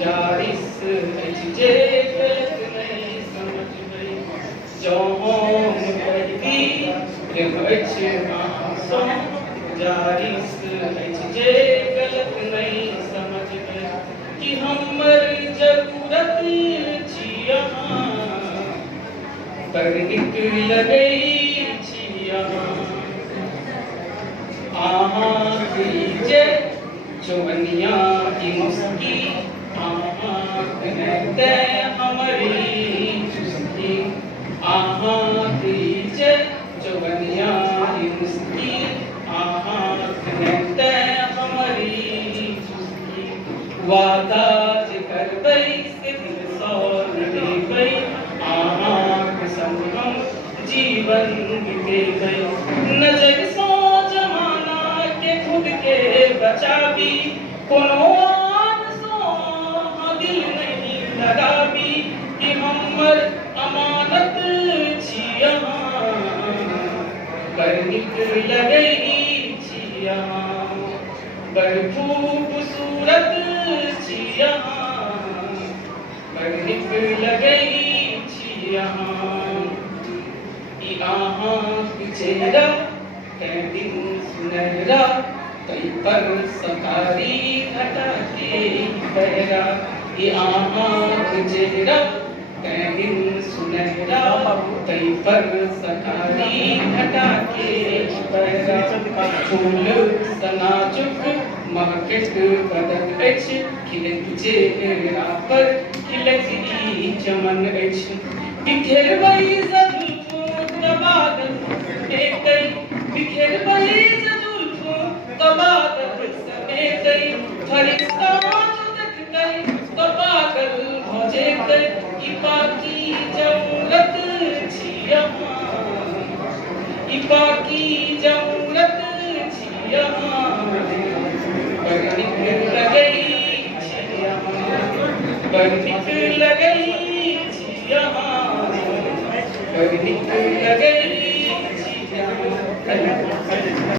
जारिस जे गलत नहीं समझ गई जो हम कहती जारिस जे गलत नहीं समझ गई कि हमर जरूरत छिया पर निक लगई छिया आहाँ दीजे चुवनिया की मुस्की आहाँ कहते हमारी चुस्की आहाँ दीजे चुवनिया की मुस्की आहाँ कहते हमारी चुस्की वादा जिकर गई से दिल सौर ले गई आहाँ संग हम जीवन बीते गए नजर सो जमाना के खुद के बचा भी कोनो आन सो दिल नहीं लगा भी कि हमर अमानत छिया पर निक लगई छिया पर खूबसूरत छिया पर निक लगई छिया आहाँ चेहरा दिन सुनहरा कई पर सकारी घटा के बहरा ये आहाँ चेहरा दिन सुनहरा कई पर सकारी घटा के बहरा फूल सनाजुक महकट बदन अछि खिलत चेहरा पर खिलती चमन अछि बिखेरबई तबादल समेटई बिखेरबई जुल्फो तबादल समेटई फरिश्ता जुदत गई तबादल हो जेतई ई बाकी जरूरत छिया ई बाकी जरूरत छिया पर निक लगई छिया पर निक लगई छिया पर निक लगई